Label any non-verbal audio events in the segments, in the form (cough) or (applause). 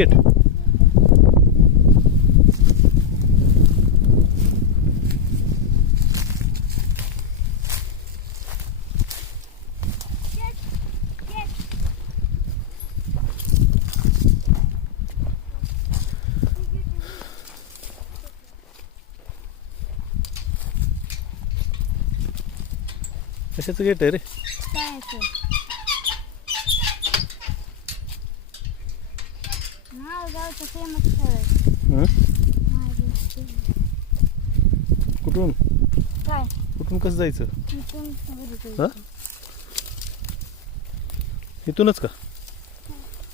कुठं आहे गेट कशाचं गेट आहे रे काय असं गावचं फेमस खेळ आहे हं? कुठून काय कुठून कसं जायचं इथून हा? इथूनच का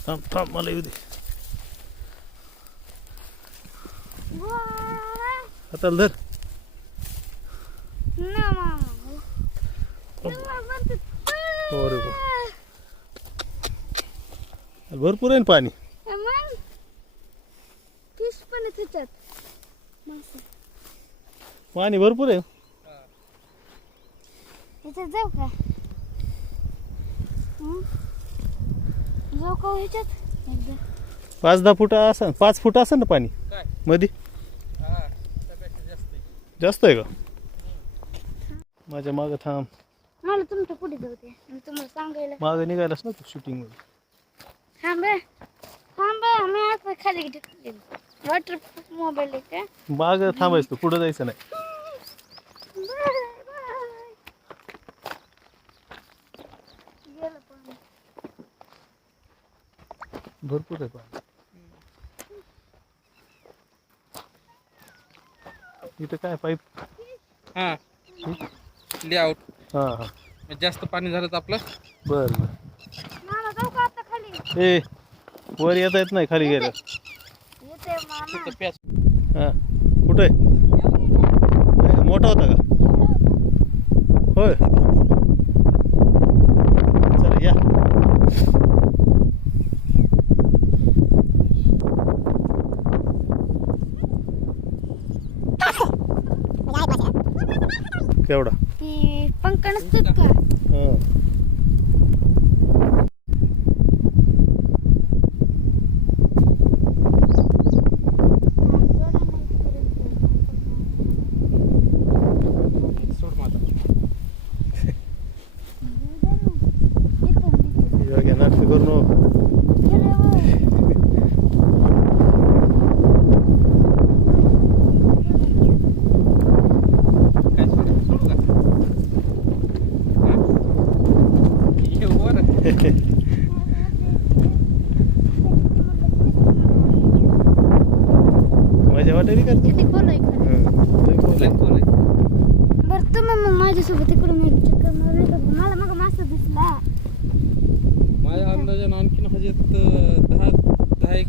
थांब थांब मला येऊ दे! हाताला धर ना मामा. भरपूर आहे ना पाणी पण त्याच्यात. पाणी भरपूर आहे. ह्याच्यात जाऊ का? जाऊ का ह्याच्यात एकदा. पाच दहा फूट असं पाच फूट असेल ना पाणी? हा त्यापेक्षा जास्त आहे. जास्त आहे का? माझ्या मागं थांब. मला तुमच्यापुढे जाऊ दे. मी तुम्हाला सांगायला. मागं निघायलास ना तू शूटिंगमध्ये थांब थांब मी आता खाली वॉटर मोबाईल आहे का? मागं थांबायचं तू पुढं जायचं नाही. गेलं पाणी. भरपूर आहे पाणी इथं काय पाईप? हा. लेआउट. हां हां. जास्त पाणी झालं तर आपलं? बरं बरं. मामा जाऊ का आता खाली? ए वर येता येत नाही खाली गेलं तिथं प्यास. हां. कुठं? मोठा होता का? होय चला या केवढा ती पंख नसतात का हां सोड माझा योग्य नाटक करू नको काय सोड सोडू का हा? ये वर माझ्या वाटेने करतो किती खोल आहे इकडं? हां. लय खोल लय आहे. खोल आहे. बरं तुम्ही मग माझ्यासोबत इकडून एक चक्कर मारून येतात का? मला मग मासा दिसला माझ्या अंदाजानं आणखीन हजेत अं, दहा दहा एक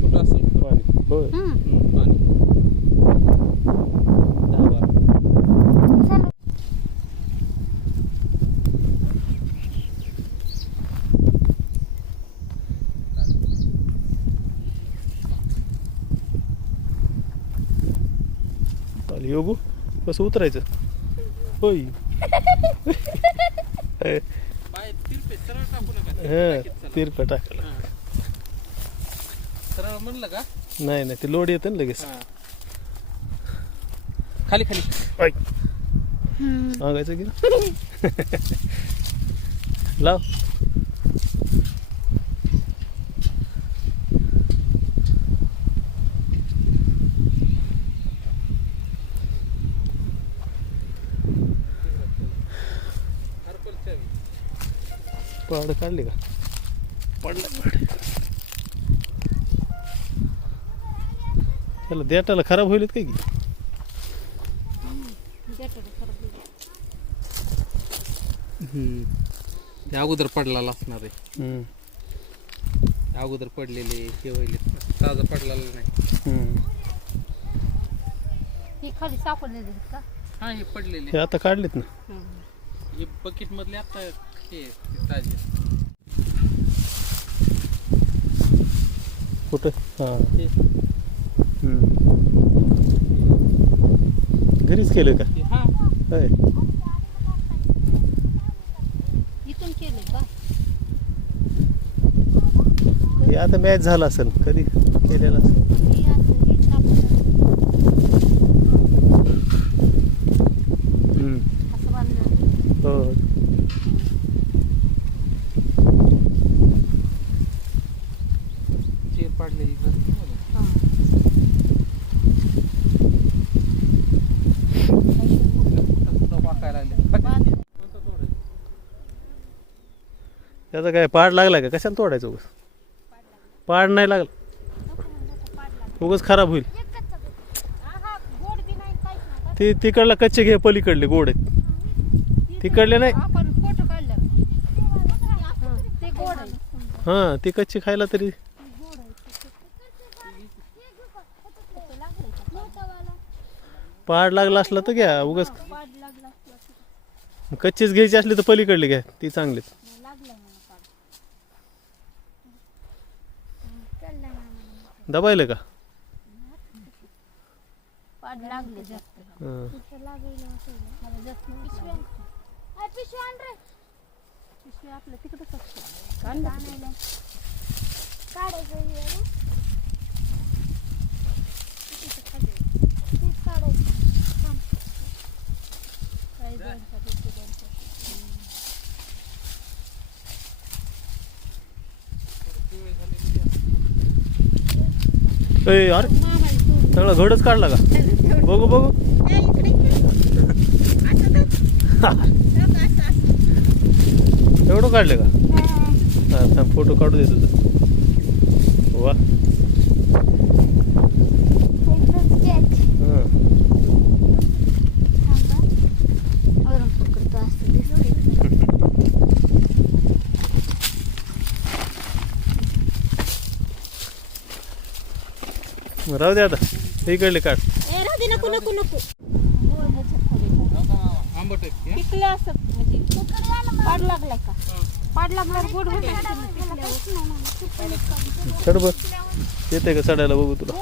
फूट असेल पाणी होय हं. हं, पाणी दहा बारा चला. चालेल योगू कसं उतरायचं? होय. तिरपे सरळ टाकू नका. टाकीत चला. तिरपं टाकायला. सरळ म्हणलं का? नाही नाही ते लोड येतं ना लगेच. खाली खाली. सांगायचं की (laughs) लाव हरपल चावी पाड काढली का? पडलं. पाड त्याला देटाला खराब होईल काय की? ते अगोदर पडलेला असणार आहे. अगोदर पडलेले हे होईल. ताजा पडलेला नाही. हम्म. ही खाली सापडलेली का? हा हे पडलेले. हे आता काढलेत ना? हे बकेट मधले आता ते ताजे कुठं हम्म. घरीच केलं का होय इथून केलंय का हे आता मॅच झाला असेल. कधी केलेला असेल हे असं हे कापड हम्म. असं बांधलं हो चेर पाडलेली घर नाही बघा. हां कुठं- कुठं सुद्धा वाकायला लागले. बांधलं कोणतं तोडायचं? त्याचा काय पाड लागला का? कशाला तोडायचं उगस पाड नाही लागला. उगस खराब होईल. ते तिकडला कच्चे घे पलीकडले गोड. आहेत तिकडले नाही. हां ते कच्चे खायला तरी पाड लागला असला तर घ्या उगस कच्चीच घ्यायची असली तर पलीकडली घ्या ती चांगलीच. दबायलं का? पाड लागले जास्त पिशवी तिकडंच दोन का. ए अरे सगळा घडच काढला का? बघू बघू. एवढं काढले का? फोटो काढू दे तुझं. वा हां वरून पकडतो असतं दिसते राहू दे आता. इकडले काढ. नको नको नको? पिकले असं म्हणजे पाड लागलाय का? पाड लागल्यावर गोड होत चढ बघ येते का चढायला बघू तुला?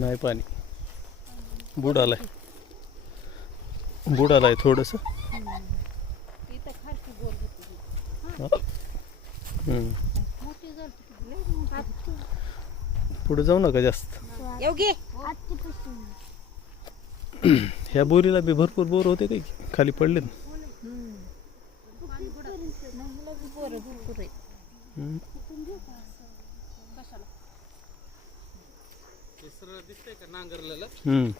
नाही पाणी. बुड आलाय. बुड आलाय थोडस. पुढे जाऊ नका जास्त. ह्या बोरीला बी भरपूर बोर होते काही खाली पडले ना हम्म. हे सरळ दिसतंय का नांगरलेलं? हम्म.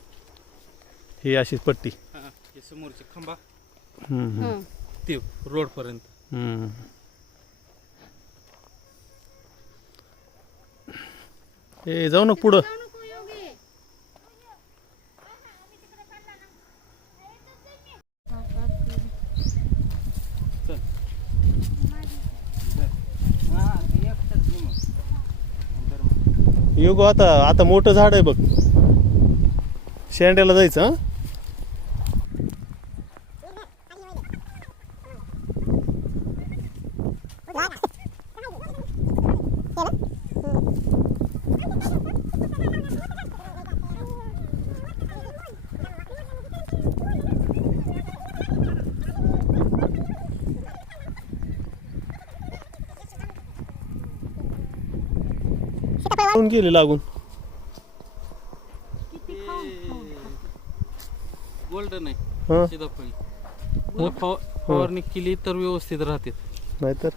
ही अशीच पट्टी. हा हे. समोरचे खंबा. हम्म, हम्म. ते रोड पर्यंत हम्म. ए जाऊ ना पुढं चल हा ते एकटाच घे मग. नंतर मग. युगो आता आता मोठं झाड आहे बघ. शेंड्याला जायचं हां? गेले लागून. गोल्डन आहे. हा? सीताफळी फवारणी केली तर व्यवस्थित राहते. नाहीतर?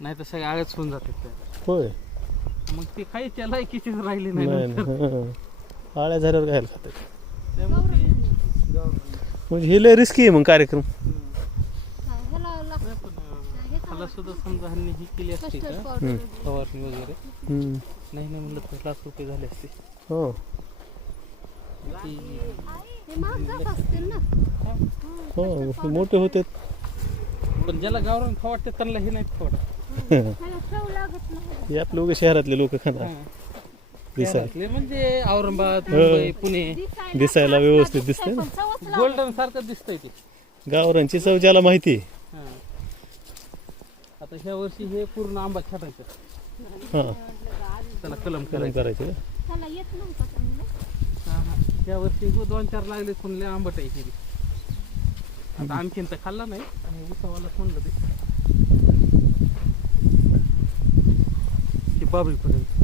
नाही तर सगळे आळच होऊन जाते होय. मग ते काही त्याला कितीच राहिले नाही हा. आळ्या झाल्यावर घ्यायला खातात. त्यामुळे ते- म्हणजे हे लय रिस्की आहे मग कार्यक्रम ह्याला लागतं नाही पण, अं, ह्याला सुद्धा समजा ह्यांनी ही केली असते का? फवारणी वगैरे. हम्म. नाही नाही म्हणलं तर लाख रुपये झाले असते. हो. ती- हे महाग असतील ना. मोठे होते. पण ज्याला गावरान खाव वाटते त्यांना हे नाही खावडत ह्याला चव लागत नाही. हे आपले उगे शहरातले लोक खाणार. दिसाय शहरातले म्हणजे औरंगाबाद हो. मुंबई पुणे. दिसायला व्यवस्थित दिसतंय ना. पण चवच लागत गोल्डन सारखं दिसतंय ते. गावरांची चव ज्याला माहिती आहे. आता ह्या वर्षी हे पूर्ण आंबा छाटायचं. हा. त्याला कलम कलम करायचं. करायचे का? त्याला येत नव्हतं चांगलं. हा, हा. ह्या वर्षी गो- दोन चार लागले कोणले आंबट आहे हे आता आणखीन तर खाल्ला नाही. आणि उसावाला म्हणलं ते हे बाबरी पर्यंत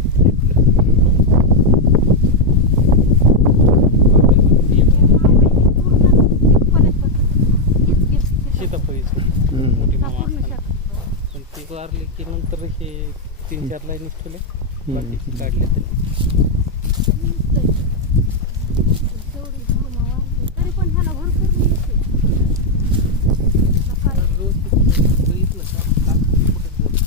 सीताफळीचं हम्म. मोठी मामा असताना. पण ते नंतर हे तीन चार लाईनीच ठेवले. बाकीचे काढले त्यांनी तरी पण ह्याला भरपूर येते व्यवस्थित बघितलं का कापूस कुठं ठेवलं.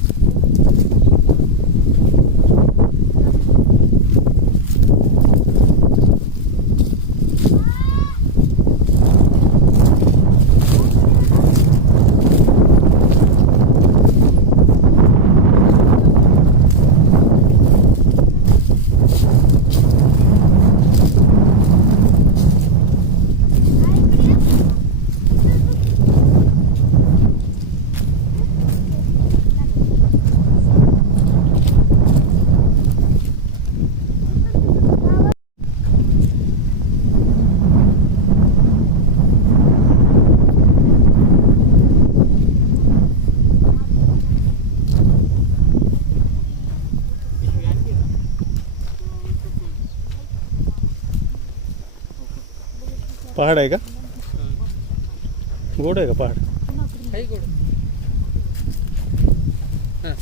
पहाड आहे का? गोड आहे का पहाड? हा,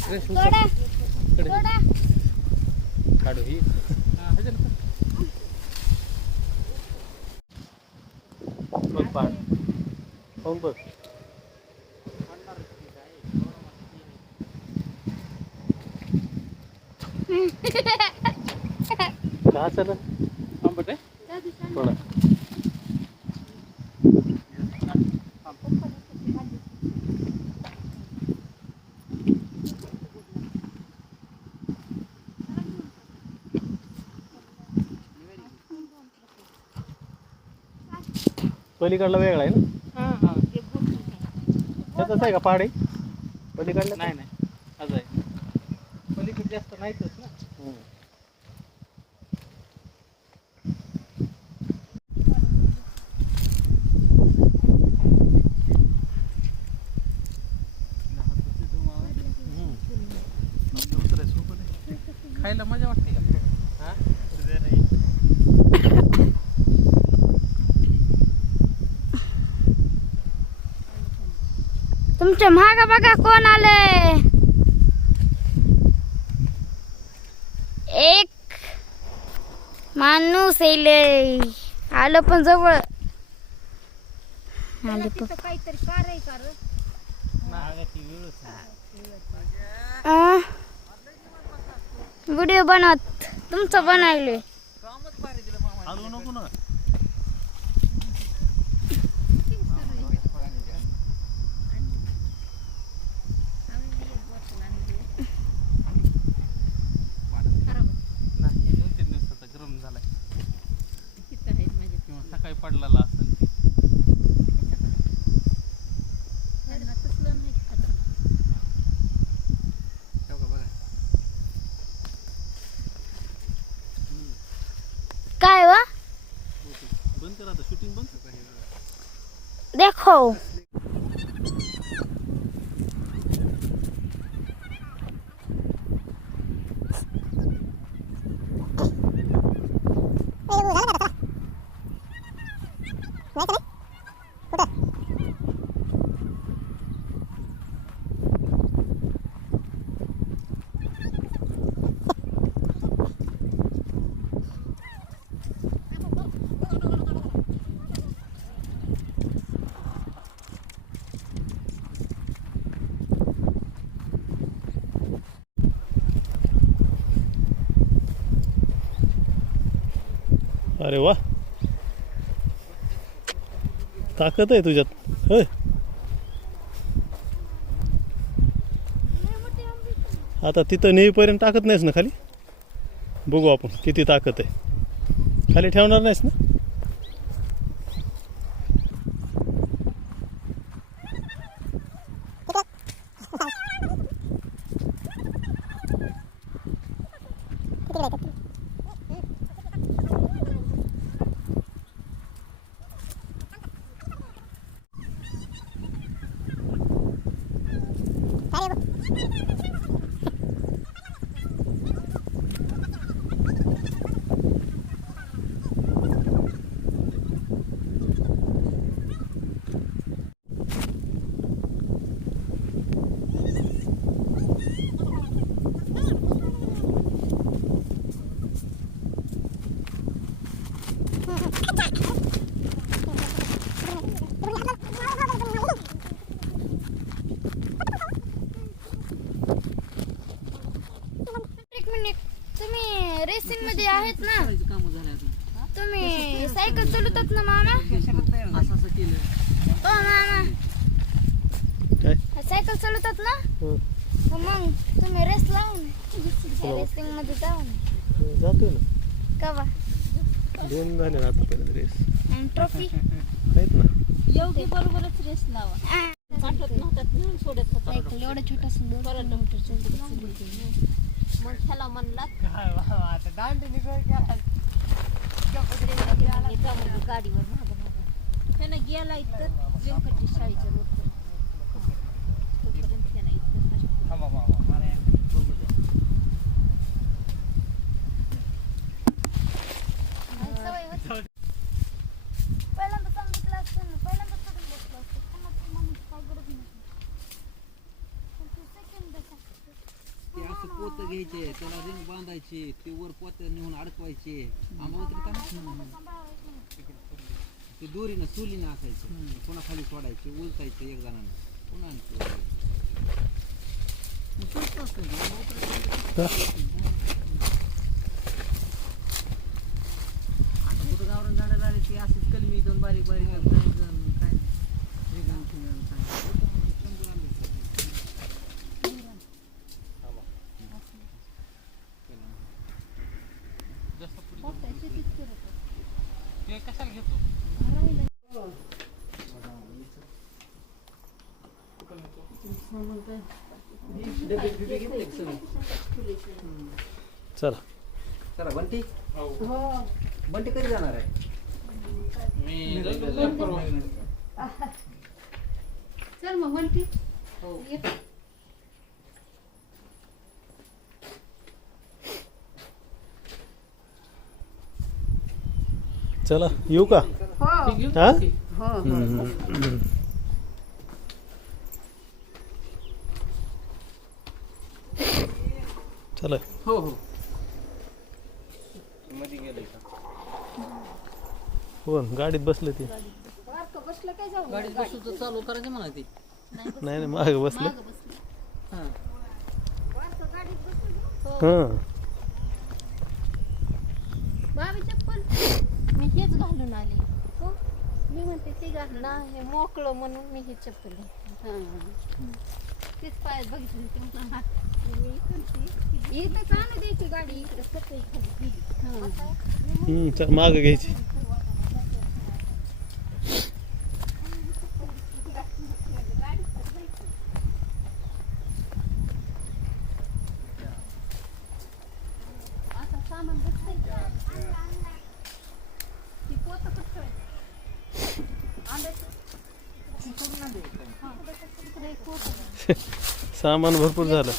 ही हा, पहाड बघ का असं आंबट आहे थोडा पलीकडला वेगळा आहे ना? त्याचाच आहे. का पहाड आहे पलीकडला नाही नाही. आज आहे. पलीकडे जास्त नाहीतच ना हम्म. खायला मजा वाटते का हा? तुमच्या मागा बघा कोण आलंय. एक माणूस येले आलं पण जवळ. आले पण काहीतरी कार आहे कार व्हिडिओ बनवत. तुमचं बनवले हलवू नको ना नाही दोन तीन दिवसाचा गरम झालाय सकाळी पडलेला असेल ते. काय वा? बंद करा आता शूटिंग बंद? देखो. अरे वा. ताकद आहे तुझ्यात. होय. आता तिथं नेईपर्यंत ताकद नाहीस ना खाली? बघू आपण किती ताकद आहे. खाली ठेवणार नाहीस ना एक मिनिट तुम्ही रेसिंगमध्ये आहेत ना तुम्ही सायकल चालवतात ना मामा ओ मामा काय सायकल चालवतात ना हं. हो मग तुम्ही रेस लावू ना रेसिंगमध्ये जाऊ ना जातोय ना कवा दोन झाले ना आतापर्यंत रेस. आणि ट्रॉफी? आहेत ना. योगी बरोबरच रेस लावा. पाठवत नव्हतात सोडत होता. एवढं छोटस किलोमीटरचं मग ह्याला म्हणला गाडीवर मागं मागं. ह्यानं गेला इथं व्यंकटेश शाळेच्या रोड तोपर्यंत ह्यानं इथं फास्ट सवय होती पहिल्यांदा घ्यायचे त्याला रिंग बांधायचे ते वर पोत नेऊन अडकवायचे. आंबा उतरता ते दोरीनं चुलीनं असायचं. पुन्हा खाली सोडायचे उलटायचे एक जणांना. पुन्हा गावरान झाडाला आले ती अशीच कलमी दोन बारीक बारीक आणि काय जण काय रिगण फिगण काय ते कशाला घेतो डबे बिबे घेतले का सगळे? चला. चला बंटी? बंटी कधी जाणार आहे. चल मग म्हणते चला येऊ का? आहे? हा ठीक. हम्म. चला. हो हो. हो गाडीत बसले ते. गाडीत बसू तर चालू करायचं म्हणा ती. नाही नाही माग बसले. हा. हां. बाबी चप्पल. मी हेच घालून आले. हो? मी म्हणते ती घालून नाही मोकळं म्हणून मी हे चप्पल. हां. तेच पायात बघितली हा. इथं नाही द्यायची गाडी इकडं सकाळी खाली गेली हम्म, चल माग घ्यायची असं सामान बसतंय ती पोतं कसं ठेवायचं? आंब्याचं? तिकडे एक पोतं. सामान भरपूर झालं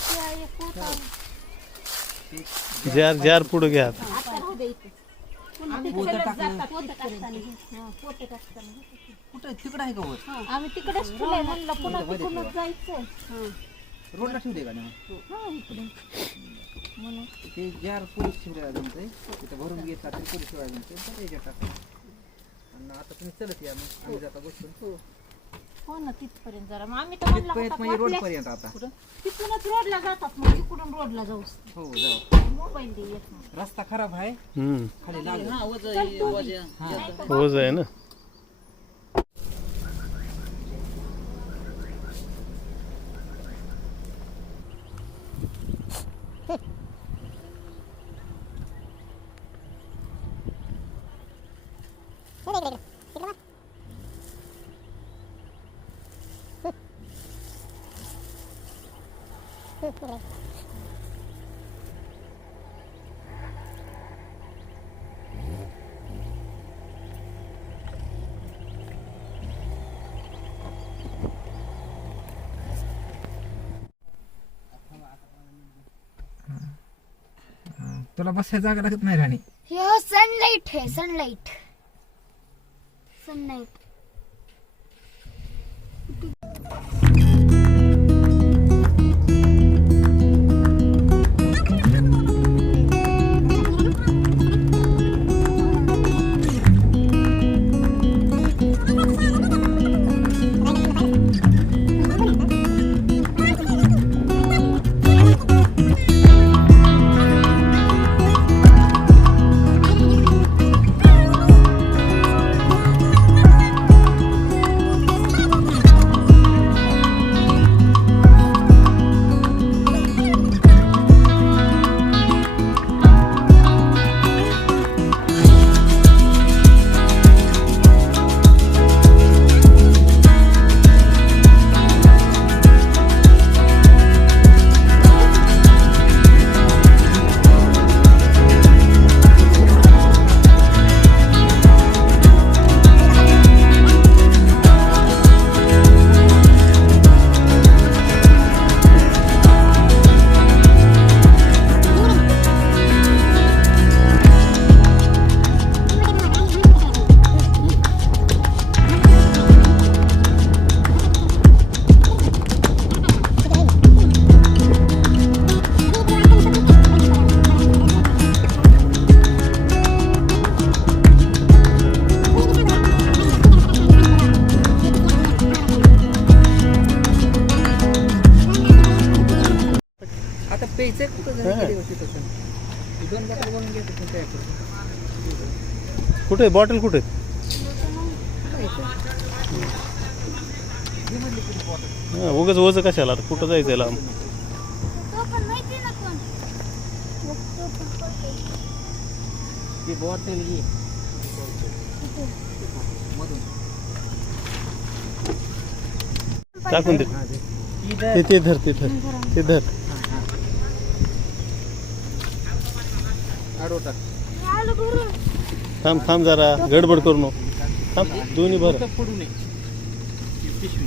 ते जार पोलीस शिवराया जमते तिथं भरून घेतला तरी पोलीस शिवराया जमते तर त्याच्यात टाकलं आणि आता तुम्ही चलत या मग. आम्ही जाता बसून हो ना तिथपर्यंत जरा. मग आम्ही तर म्हणलं तिथपर्यंत होतं म्हणजे रोड पर्यंत आता. तिथूनच रोडला जातात मग तिकडून रोडला जाऊ. हो जाऊ. मोबाईल दे येत नाही रस्ता खराब आहे. हम्म. खाली लागलं. हा वज वज ओझ आहे. ना? तुला बसायला जागा लागत नाही राणी. हे सनलाइट है सनलाइट सनलाइट कुठे बॉटल कुठे उगाच वज कशाला? कुठं जायचं लांब? टाकून दे. हा. ते ते धर ते धर ते धर. टाक. थांब थांब जरा गडबड करू नको. थांब दोन्ही भर. पडू नये. पिशवी